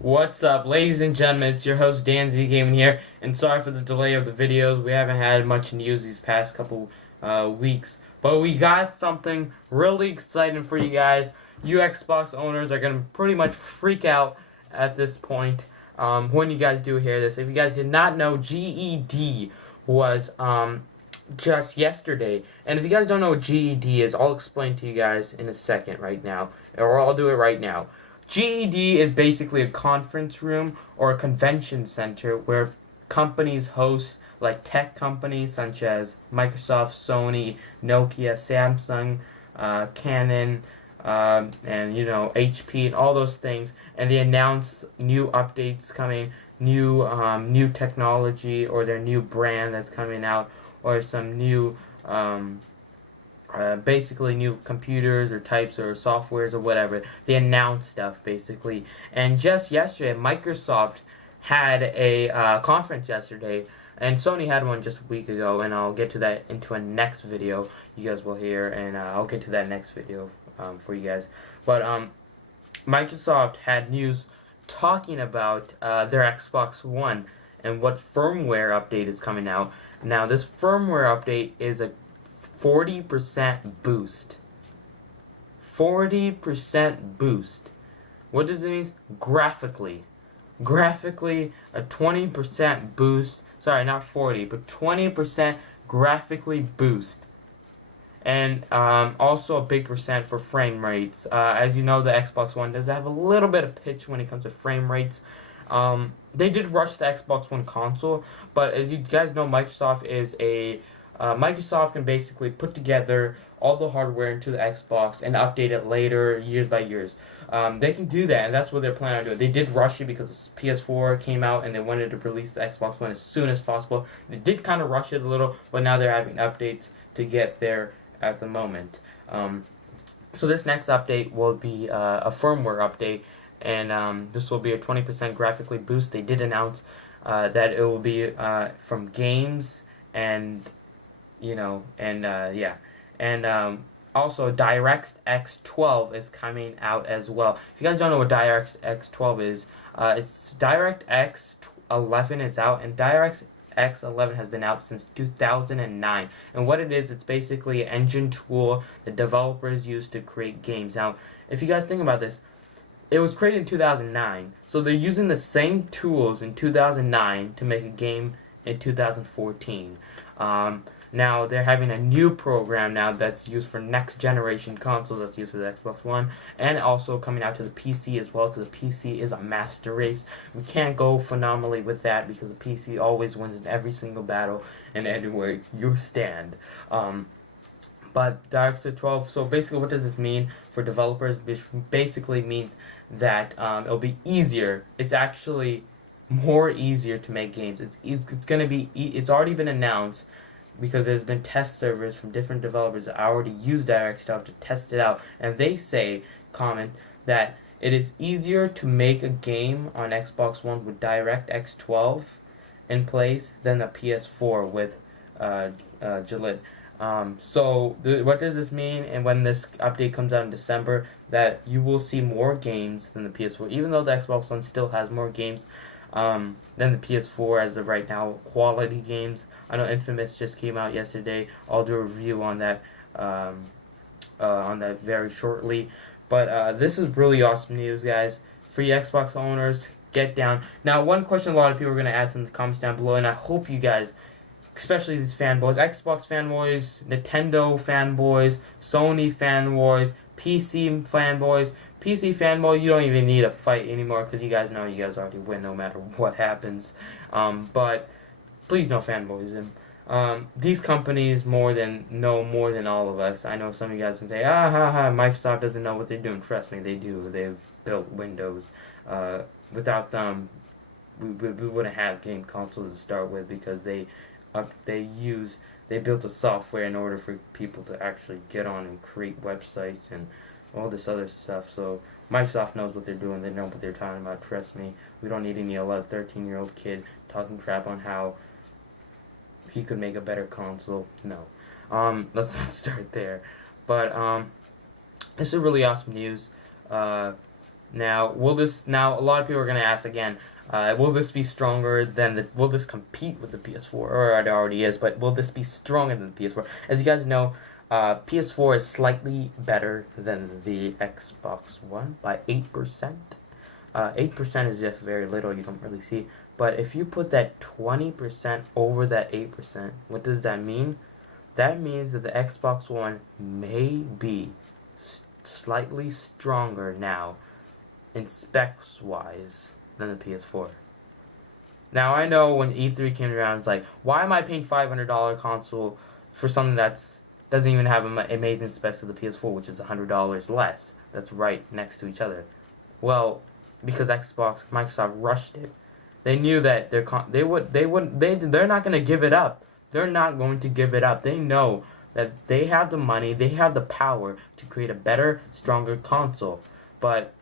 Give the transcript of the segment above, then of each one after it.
What's up, ladies and gentlemen? It's your host Dan Z Gaming here, and sorry for the delay of the videos. We haven't had much news these past couple weeks, but we got something really exciting for you guys. You Xbox owners are gonna pretty much freak out at this point when you guys do hear this. If you guys did not know, GED was just yesterday, and if you guys don't know what GED is, I'll explain to you guys in a second right now, or I'll do it right now. GED is basically a conference room or a convention center where companies host, like tech companies such as Microsoft, Sony, Nokia, Samsung, Canon, and HP and all those things, and they announce new updates coming, new technology or their new brand that's coming out, or some new basically new computers or types or softwares or whatever. They announce stuff basically. And just yesterday, Microsoft had a conference yesterday, and Sony had one just a week ago, and I'll get to that into a next video you guys will hear, and I'll get to that next video for you guys. But Microsoft had news talking about their Xbox One and what firmware update is coming out. Now, this firmware update is a 40% boost. 40% boost. What does it mean? Graphically, a 20% boost. Sorry, not 40, but 20% graphically boost. And also a big percent for frame rates. As you know, the Xbox One does have a little bit of pitch when it comes to frame rates. They did rush the Xbox One console, but as you guys know, Microsoft can basically put together all the hardware into the Xbox and update it later, years by years. They can do that, and that's what they're planning on doing. They did rush it because the PS4 came out, and they wanted to release the Xbox One as soon as possible. They did kind of rush it a little, but now they're having updates to get there at the moment. So this next update will be a firmware update, and this will be a 20% graphically boost. They did announce that it will be from games and also DirectX12 is coming out as well. If you guys don't know what DirectX12 is, it's DirectX11 is out, and DirectX11 has been out since 2009. And what it is, it's basically an engine tool that developers use to create games. Now, if you guys think about this, it was created in 2009, so they're using the same tools in 2009 to make a game in 2014. Now they're having a new program now that's used for next generation consoles, that's used for the Xbox One, and also coming out to the PC as well, because the PC is a master race. We can't go phenomenally with that because the PC always wins in every single battle and anywhere you stand. But DirectX 12, so basically what does this mean for developers? It basically means that it'll be easier. It's actually more easier to make games. It's gonna be, it's already been announced, because there's been test servers from different developers that already use DirectX stuff to test it out, and they comment that it is easier to make a game on Xbox One with DirectX 12 in place than the PS4 with Gillette. What does this mean? And when this update comes out in December, that you will see more games than the PS4, even though the Xbox One still has more games than the PS4 as of right now, quality games. I know Infamous just came out yesterday. I'll do a review on that very shortly. But this is really awesome news, guys. For you Xbox owners, get down. Now, one question a lot of people are going to ask in the comments down below, and I hope you guys, especially these fanboys, Xbox fanboys, Nintendo fanboys, Sony fanboys, PC fanboys, PC fanboy, you don't even need a fight anymore because you guys know you guys already win no matter what happens. But please no fanboys. These companies know more than all of us. I know some of you guys can say, Microsoft doesn't know what they're doing. Trust me, they do. They've built Windows. Without them, we wouldn't have game consoles to start with, because they built a software in order for people to actually get on and create websites and all this other stuff. So Microsoft knows what they're doing. They know what they're talking about. Trust me. We don't need any 13-year-old kid talking crap on how he could make a better console. No. Let's not start there. But this is really awesome news. Now, a lot of people are going to ask again, will this be stronger than will this compete with the PS4? Or it already is, but will this be stronger than the PS4? As you guys know, PS4 is slightly better than the Xbox One by 8%. 8% is just very little, you don't really see. But if you put that 20% over that 8%, what does that mean? That means that the Xbox One may be slightly stronger now in specs wise than the PS4. Now I know when E3 came around, it's like, why am I paying $500 console for something that's doesn't even have amazing specs of the PS4, which is $100 less? That's right next to each other. Well, because Microsoft rushed it. They knew that they're not going to give it up. They're not going to give it up. They know that they have the money, they have the power to create a better, stronger console. But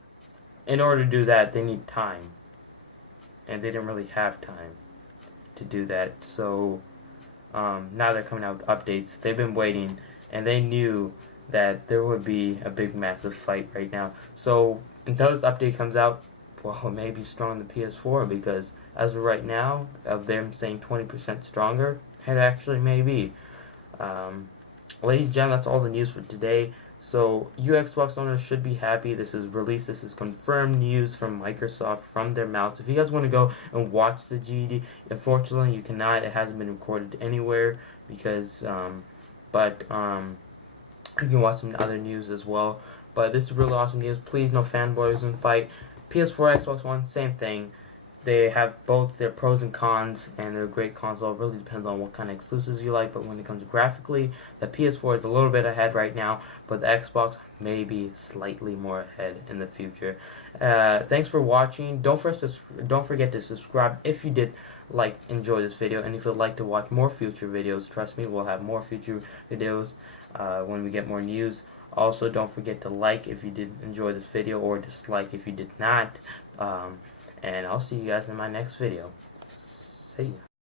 in order to do that, they need time. And they didn't really have time to do that. So now they're coming out with updates. They've been waiting, and they knew that there would be a big, massive fight right now. So until this update comes out, well, it may be stronger than the PS4, because as of right now, of them saying 20% stronger, it actually may be. Ladies and gentlemen, that's all the news for today. So you Xbox owners should be happy. This is released. This is confirmed news from Microsoft, from their mouths. If you guys want to go and watch the GED, unfortunately you cannot. It hasn't been recorded anywhere because, you can watch some other news as well. But this is really awesome news. Please, no fanboyism fight. PS4, Xbox One, same thing. They have both their pros and cons, and they're a great console. It really depends on what kind of exclusives you like. But when it comes graphically, the PS4 is a little bit ahead right now, but the Xbox may be slightly more ahead in the future. Thanks for watching. Don't forget to subscribe if you did enjoy this video, and if you'd like to watch more future videos, trust me, we'll have more future videos when we get more news. Also, don't forget to like if you did enjoy this video, or dislike if you did not. And I'll see you guys in my next video. See ya.